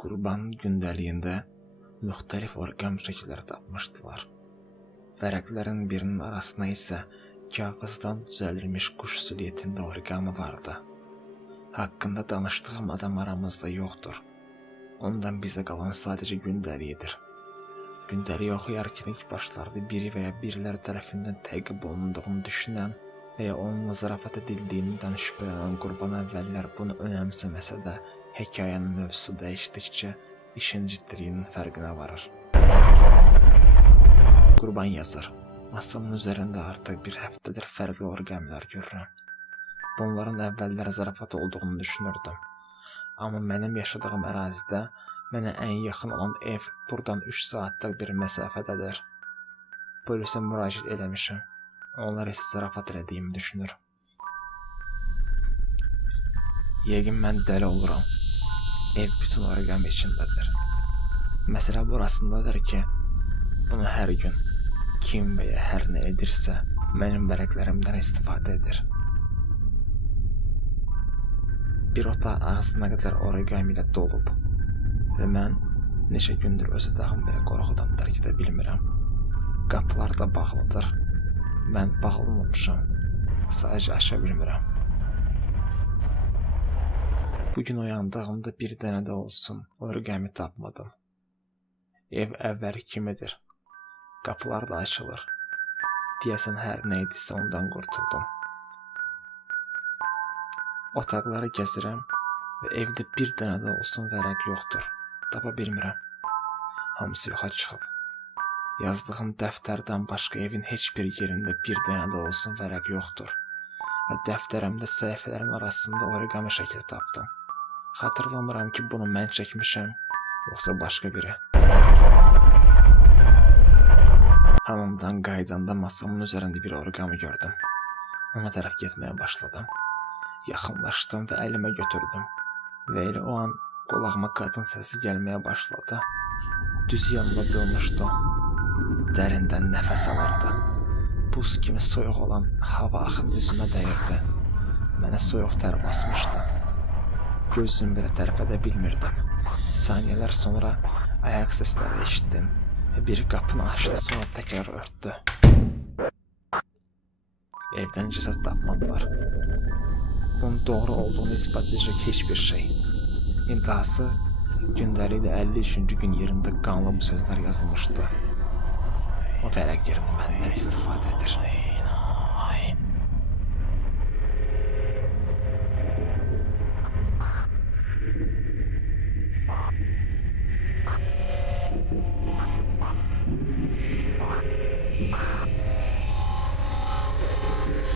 Qurban gündəliyində müxtəlif orqan şəkilləri tapmışdılar. Vərəqlərin birinin arasına isə kağızdan düzəlmiş quş silüetində orqamı vardı. Haqqında danışdığım adam aramızda yoxdur. Ondan bizə qalan sadəcə gündəliyidir. Gündəliyi oxuyarkən ilk başlarda biri və ya birilər tərəfindən təqib olunduğunu düşünən ya onunla zarafat edildiyindən şübhələnən qurban əvvəllər bunu önəmsəməsə də hekayənin mövzusu dəyişdikcə işin ciddiliyinin fərqinə varır. Qurban yazır. Masamın üzərində artıq bir həftədir fərqli orqamlar görürəm. Bunların əvvəllər zarafat olduğunu düşünürdüm. Amma mənim yaşadığım ərazidə mənə ən yaxın olan ev buradan 3 saatlıq bir məsafədədir. Polisə müraciət eləmişəm. Onlar isə zarafat elədiyimi düşünür. Yəqin mən dəli oluram. Ev bütün orqam içindədir. Məsələ burasındadır ki, bunu hər gün kim və ya hər nə edirsə, mənim vərəqlərimdən istifadə edir. Bir otaq ağzına qədər origami ilə dolub və mən neçə gündür öz otağımı belə qorxudan tərk edə bilmirəm. Qapılar da bağlıdır. Mən bağlamamışam. Sadəcə aşa bilmirəm. Bugün oyandığımda bir dənə də olsun origami tapmadım. Ev əvvəl kimidir. Qapılar da açılır. Deyəsən hər nə idisə ondan qurtuldum. Otaqları gəzirəm və evdə bir dənə də olsun vərəq yoxdur. Tapa bilmirəm. Hamısı yoxa çıxıb. Yazdığım dəftərdən başqa evin heç bir yerində bir dənə də olsun vərəq yoxdur. Və dəftərimdə səhifələrin arasında origami şəkli tapdım. Xatırlamıram ki, bunu mən çəkmişəm, yoxsa başqa biri. Hamamdan qaydanda masamın üzərində bir origami gördüm. Ona tərəf getməyə başladım. Yaxınlaşdım və əlimə götürdüm. Və elə o an qulağıma qadın səsi gəlməyə başladı. Düz yanımda durmuşdu. Dərindən nəfəs alırdı. Buz kimi soyuq olan hava axını üzümə dəyirdi. Mənə soyuq tər basmışdı. Gözüm belə tərəfədə bilmirdim. Saniyələr sonra ayaq səsləri eşitdim və bir qapını açdı, sonra təkrar örtdü. Evdən cəsəd tapmadılar. Bunun doğru olduğunu isbat edecek heç bir şey. İntihası gündəlikdə 53-cü gün yerində qanlı bu sözlər yazılmışdı. O vərəq yerini məndən istifadə edir.